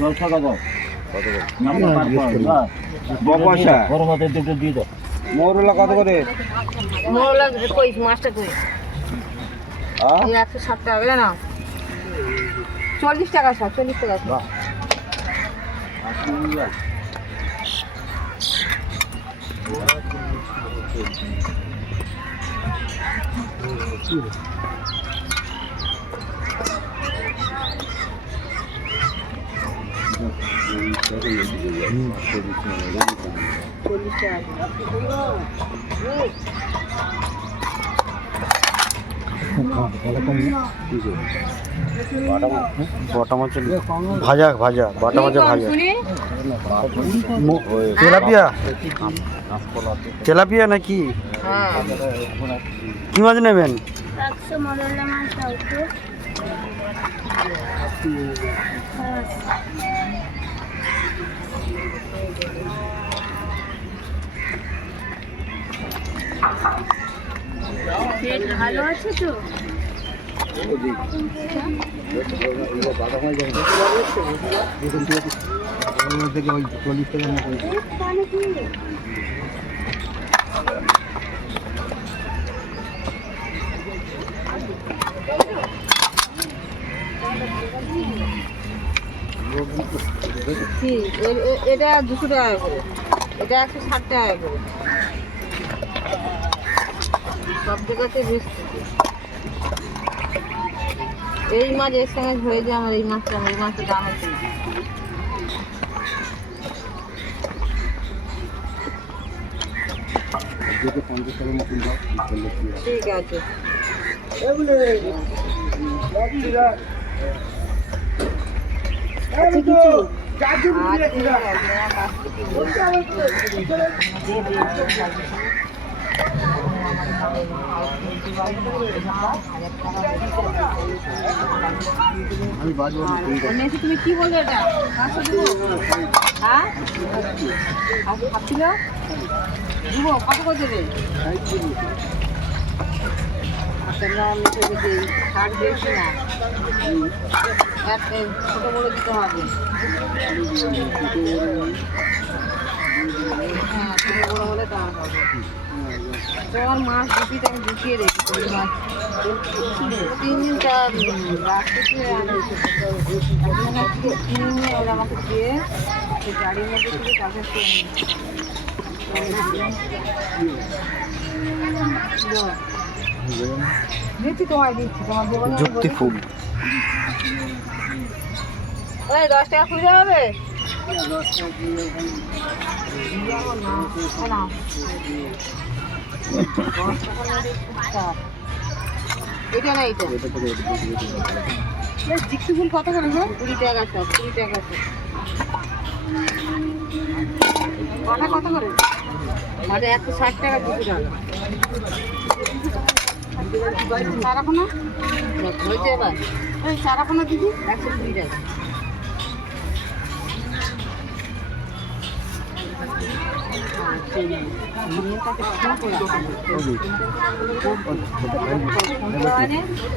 দশ টাকা দাও দিয়ে দাও মৌরলা কত করে মোরলা কই মাছটা কই একশো ষাট টাকা না চল্লিশ টাকা সব চল্লিশ টাকা। ভাজা ভাজা বটা মাছের ভাজা। তেলাপিয়া? তেলাপিয়া নাকি? কি মাছ নেবেন? মাছ দাও তো পেট এটা দুশো টাকা করে। এটা একশো ষাট টাকা করে। সব জায়গাতে বেশি এই মাছ এর সঙ্গে হয়ে যায় আমার এই মাছটা এই মাছটা দাম আছে ঠিক আছে। আছে তুমি কি বলবে এটা? পাঁচশো দেবো হ্যাঁ? আর ভাবছিল দিব কত করে দেবে? তোমরা ছাড় বেশি না। ছোটো বড় দিতে হবে। তোমার মাছ দুটিতে আমি ঢুকিয়ে রেখেছি। মাছ তিন দিন চার রাখতে এখন তিন দিন ওরা আমাকে দিয়ে সেই গাড়ির মধ্যে দিচ্ছি তোমায় দিচ্ছি তোমার যুক্তি। ফুল। ওই দশ টাকা খুঁজে হবে এটা না, এটা। জিক্সি ফুল কত করে গো কুড়ি টাকা কুড়ি টাকা কটা কত করে মানে একশো ষাট টাকা দুশো টাকা চারাপোনা হয়েছে এবার ওই চারাপোনা দিদি একশো কুড়ি টাকা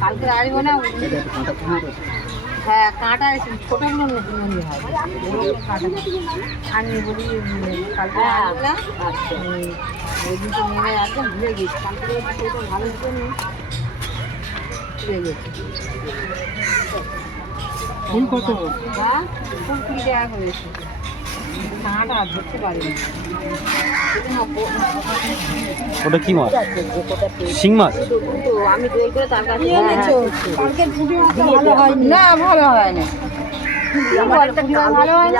কালকে আসব না হ্যাঁ কাঁটা ছোটোগুলো নিয়ে হবে আমি বলি কালকে উম, ওই দিন তো নিয়ে একদম ভুলে গেছি ভুলে গেছি ফুল কত হ্যাঁ ফুল কুড়ি টাকা করেছে কাঁটা ধরতে পারিনি। ওটা কি মাছ? শিং মাছ? আমি করে তার কাছে না ভালো হয় না ভালো হয়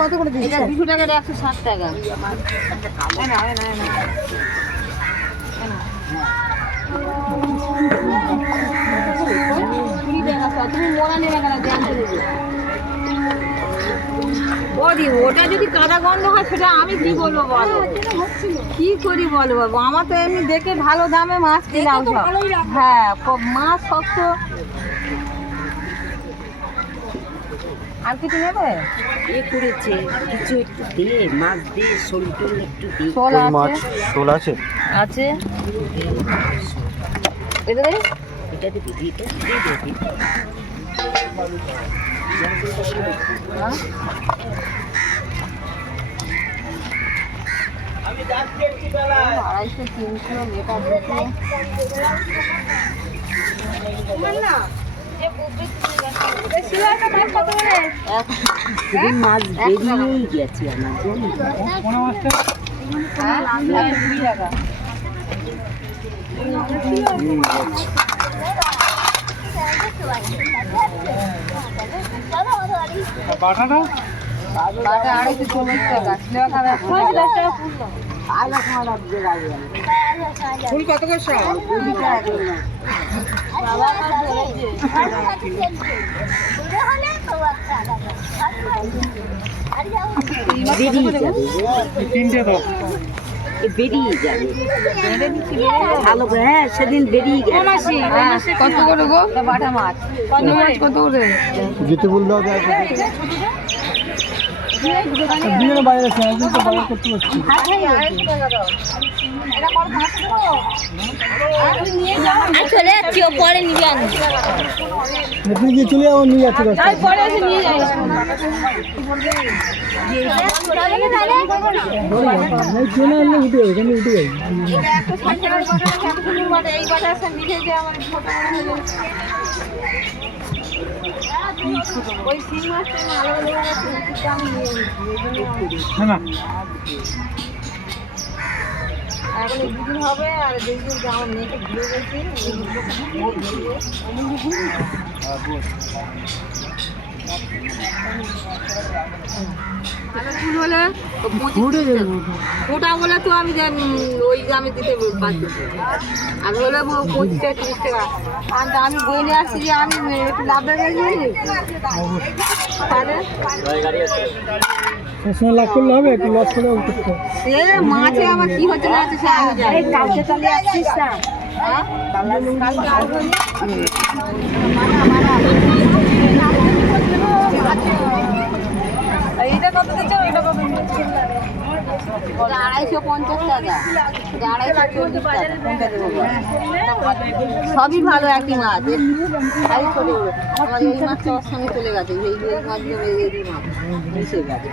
কত করে দিচ্ছি দুশো টাকা একশো ষাট টাকা। না না না। তুমি মোড়া নেবে কেন জানতে দেবে। ওদি ওটা যদি কাদা গন্ধ হয় সেটা আমি কি বলব বলো? কি করি বলো বাবু আমার তো এমনি দেখে ভালো দামে মাছ সব। হ্যাঁ মাছ সব তো আর কিছু নেবে? এ করেছে কিছু একটু। দে মাছ দে শোল টোল একটু দে শোল আছে? আছে। আছে? এটা দিবি এইটা দিয়ে দিবি। আড়াইশো তিনশো দুশো শুধু মাছ বেরিয়েই গেছে আমার জানিস হ্যাঁ? টাকা বাটাটা বাটা আড়াইশো চল্লিশ টাকা ফুল কত করে সব? তিনটে দাও। বেরিয়ে যাবে। ভালো করে হ্যাঁ সেদিন বেরিয়ে গেছে। হ্যাঁ, কত করে গো? বাটা মাছ। কত মাছ কত করে? যেতে বললে হবে দুজনে বাইরে আছে আমি তো বাইরে করতে পারছি চলে যাচ্ছি ও পরে নিয়ে আনি তুমি গিয়ে চলে যাব নিয়ে যাচ্ছি। তাই পরে এসে নিয়ে যাই। এই ট্রেনে আনলে উঠে যাবে এখানে উঠে যাবে। এই বাটা সব মিশে যে আমার ছোট ওই আমি আলাদা আলাদা আমি নিয়ে নিচ্ছি না না এখন এই দুদিন হবে আর দেখব যে আমার মেয়েকে ঘুরে গেছি হলে ওটা বলে তো আমি যে, ওই দামে দিতে পারছি আমি হলে ব- পঁচিশ টাকা তিরিশ টাকা। আর তা আমি বই নিয়ে আসছি যে আমি একটু লাভ দেখা তাহলে? সবসময় লাভ করলে হবে একটু লস করে করতে এ মাছে আমার কি হচ্ছে না হচ্ছে সে কালকে তাহলে আসছিস না হ্যাঁ? কালকে আসব এইটা কত দিচ্ছে? এটা কত আড়াইশো পঞ্চাশ টাকা। আড়াইশো চল্লিশ টাকা? সবই ভালো একই মাছ। চলে আমার এই মাছটা ওর সঙ্গে চলে গেছে। এই এই মাছগুলো এই এই মাছ মিশে গেছে।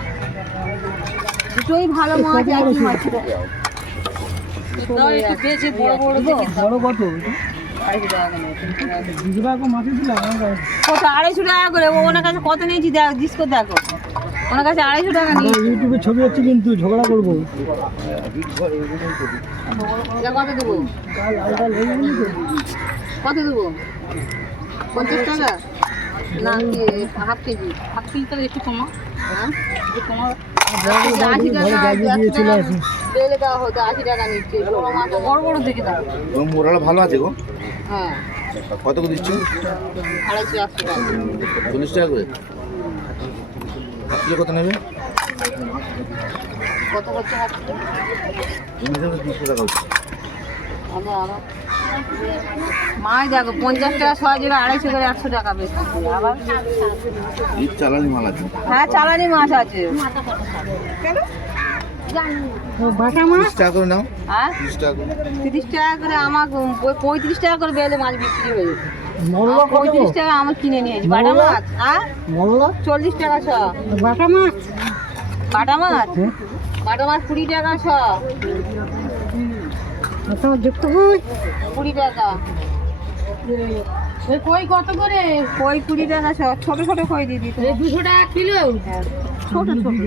দুটোই ভালো মাছ একই মাছ। বড় বড় কত? আড়াইশো টাকা করে করে। করে। ওনার কাছে কত নিয়েছি? দেখ ডিসকো দেখো। ওনার কাছে আড়াইশো টাকা নিয়েছি। ইউটিউবে ছবি হচ্ছে কিন্তু ঝগড়া করব। কত দেবো? কত দেবো? পঞ্চাশ টাকা? না হাফ কেজি। হাফ কেজি তাহলে একটু কমা। হ্যাঁ? একটু কমা। আশি টাকা বেলে দেওয়া হতো আশি টাকা নিচ্ছে। বড় বড় বড় দেখে দাও। মোরালা ভালো আছে গো। হ্যাঁ। কত করে দিচ্ছ? আড়াইশো একশো টাকা। চল্লিশ টাকা করে? কত নেবে? কত হচ্ছে দুশো টাকা হচ্ছে মাছ দেখো পঞ্চাশ টাকা ছয় জোড়া আড়াইশো করে একশো টাকা বেশি। আবার? চালানি মাল আছে। হ্যাঁ চালানি মাছ আছে। তিরিশ টাকা করে নাও। হ্যাঁ? তিরিশ টাকা করে। আমার পঁয়ত্রিশ টাকা করে বেলে মাছ বিক্রি হয়ে যেত মরলা পঁয়ত্রিশ টাকা আমার কিনে বাটা মাছ হ্যাঁ মরলা? চল্লিশ টাকা শ। বাটা মাছ? বাটা মাছ? বাটা মাছ কুড়ি টাকা যুক্ত কুড়ি টাকা। কই কত করে? কই কুড়ি টাকা শ? ছোট ছোট কই দিদি দুশো টাকা কিলো। ছোট ছোট।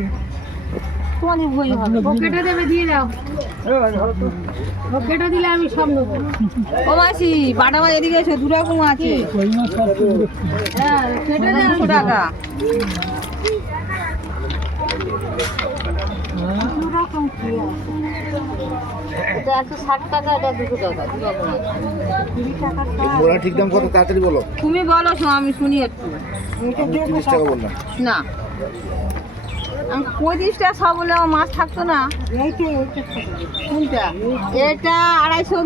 তোমাদের বই হবে। পকেটে দেবে দিয়ে দাও। পকেটে দিলে আমি সব নেব। ও মাসি বাটা মাছ এদিকে এসো দু রকম আছে। হ্যাঁ কেটে দেন দুশো টাকা ঠিক দাম কত? তাড়াতাড়ি বলো। তুমি বলো আমি শুনি একটু। না। টাকা সব মাছ থাকতো না। কোনটা? এটা আড়াইশো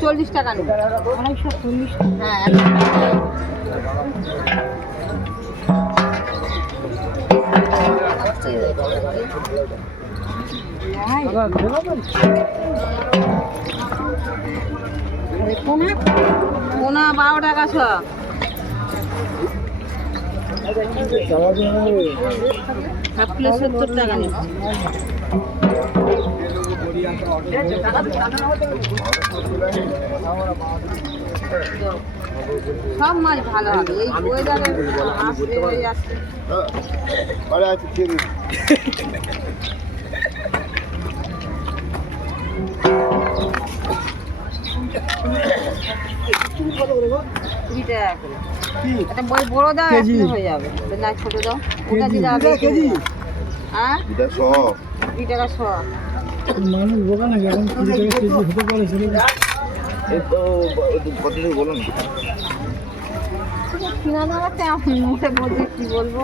চল্লিশ টাকা নেবে। আড়াইশো চল্লিশ হ্যাঁ তো? পোনা বারো টাকা শ সব মাছ ভালো হবে এই ওয়েদারে আসবে ওই আছে ঠিক কুড়ি টাকা করে বড় দাও হয়ে যাবে। না ছোট দাও। ওটা কেজি? হ্যাঁ? এটা সব কুড়ি টাকা এই তো। কিনা মুখে কি বলব?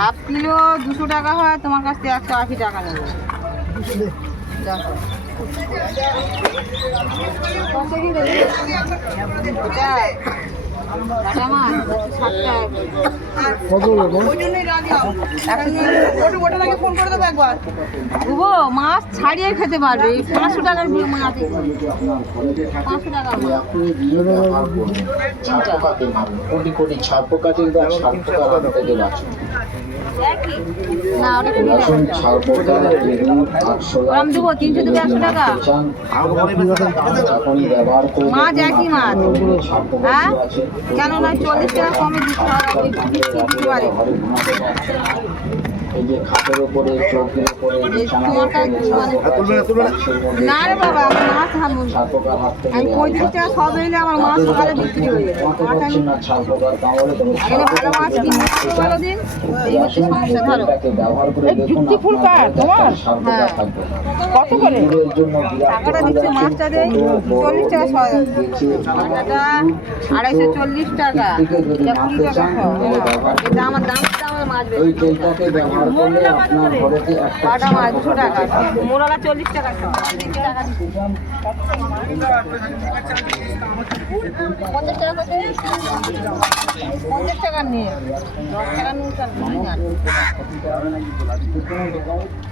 হাফ কিলো দুশো টাকা হয় তোমার কাছ থেকে একশো আশি টাকা নেবে। দেখো। মাছ টাকা ছাড়িয়ে খেতে পারবে। পাঁচশো টাকার পাঁচশো তিনটা। কোটি কোটি ছাড় পোকা মাছ একই মাছ। হ্যাঁ? আছে কেন না চল্লিশ টাকা কমে দিতে হবে এই যে খাটের উপরে চৌকির উপরে বিছানার উপরে না, রে বাবা মাছ আমি পঁয়ত্রিশ টাকা সব এলে আমার সকালে বিক্রি হয়ে যাবে। আমি এখানে ভালো মাছ কিনে ভালো দিন এই হচ্ছে সমস্যা ধরো হ্যাঁ। কত করে? টাকাটা দিচ্ছে মাছটা দেয় চল্লিশ টাকা টাকাটা আড়াইশো চল্লিশ টাকা। কুড়ি টাকা আমার দাম দিতে মাছ ওই তেলটাকে ব্যবহার করলে আপনার ঘরেতে একটা চল্লিশ টাকা। পঞ্চাশ টাকা নিয়ে। দশ টাকা নিয়ে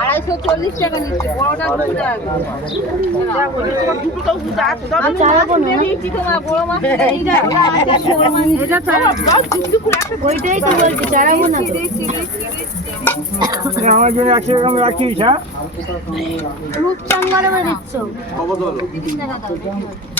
আড়াইশো চল্লিশ টাকা নিচ্ছে বড়টা আচ্ছা দিচ্ছি আমার জন্য একশো গ্রাম রাখিস হ্যাঁ রূপচাঙ্গারে দিচ্ছ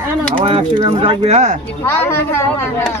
হ্যাঁ আমার একশো গ্রাম থাকবে হ্যাঁ হ্যাঁ হ্যাঁ হ্যাঁ।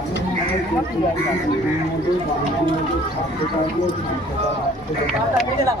হ্যাঁ কত চল্লিশ টাকা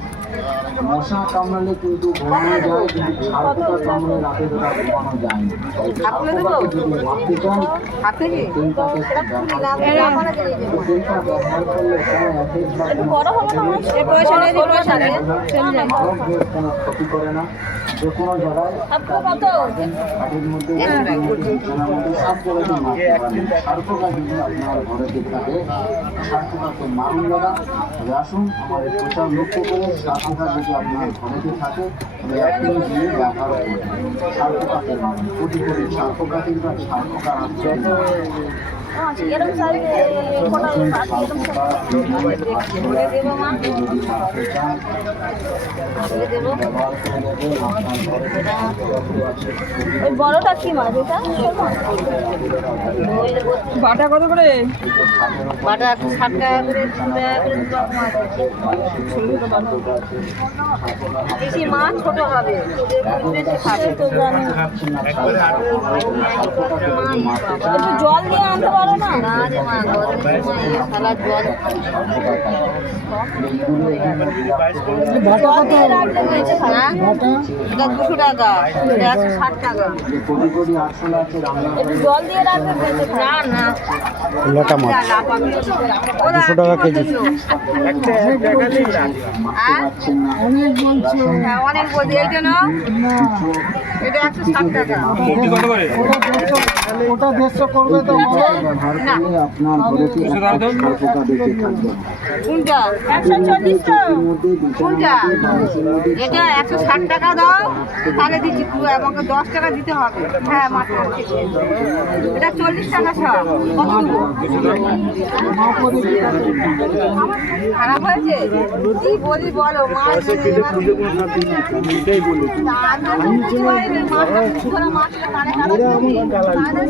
মশা কামড়ালে কিন্তু ঘুমানো যায় কিন্তু ছাড়পোকা কামড়ে রাতে বেলা ঘুমানো যায় না। যদি মারতে চান তেলটা ব্যবহার করলে কোনো ক্ষতি করে না। যে কোনো জায়গায় হাটের মধ্যে সব জায়গাতে মারতে পারেন আপনার ঘরেতে থাকে ছাড়পোকাকে মারুন তবে আসুন আমাদের প্রচার লক্ষ্য করে ছাড়পোকা যদি আপনার ঘরেতে থাকে ছাড়পোকাকে কোটি ওই বড়টা কি মাছ এটা বাটা কত করে? বাটা ষাট টাকা করে দু টাকা করে দু রকম আছে বেশি মাছ ছোট হবে। তো জল দিয়ে আনতে দুশো টাকা এটা ষাট টাকা। জল দিয়ে রাখবে না না লটা মাছ দুশো টাকা। কেজি। অনেক বলছো হ্যাঁ অনেক বলছি এই জন্য এটা একশো ষাট টাকা। ওটা দেড়শো করবে তো কোনটা? একশো চল্লিশ তো। কোনটা? এটা একশো ষাট টাকা দাও তাহলে দিচ্ছি আমাকে দশ টাকা দিতে হবে। হ্যাঁ মাত্র এটা চল্লিশ টাকা সব। খারাপ হয়েছে? কি বলি বলো মাছ তাদের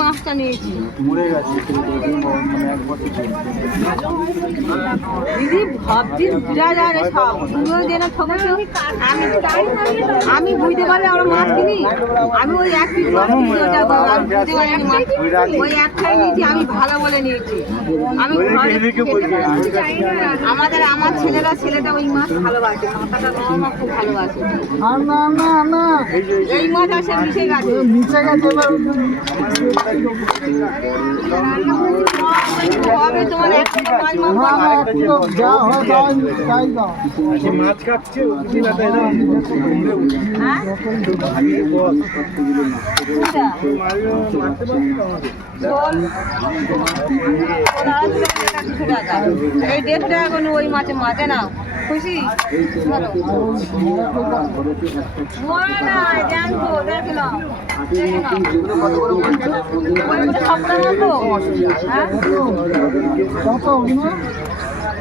মাছটা নিয়েছি ভাবছি আমি আমি বুঝতে পারলে আমরা মাছ কিনি। আমি ওই এক পিস নিয়েছি, আমি ভালো বলে নিয়েছি। আমি আমাদের আমার ছেলেরা ছেলেটা ওই মাছ ভালোবাসে মাথাটা নরমা খুব ভালোবাসে। এই মাছ আসে মিশে গেছে। হবে তোমার এক থেকে পাঁচ মাছ মাছ কাটছে বুঝলি না তাই না? হ্যাঁ? মারতে পারছি তো টাকা। এই দেড়শো করে ওই মাছে মাছে না। খুশি?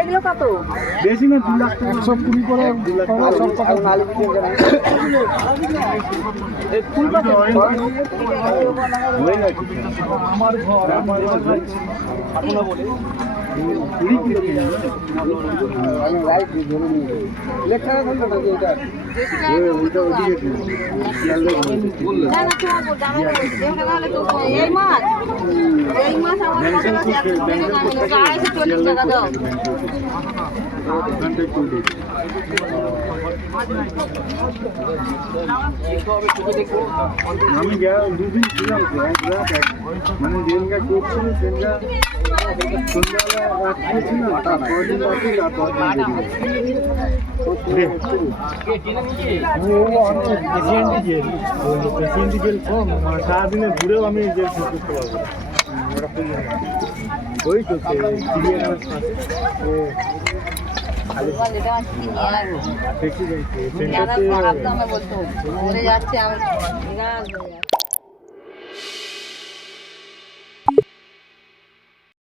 এগুলো কত? বেশি না দু লাখ টাকা। একশো কুড়ি করে দু লাখ টাকা। সব টাকা নালি ফুল পাতা আমার ঘর আমার বলে আমি দুদিন ছিলাম মানে ট্রেনটা করছিল ট্রেনটা পেশেন্ট জেল কম সারাদিনে ঘুরেও আমি জেল শেষ করতে পারব ওই তো। মরে যাচ্ছে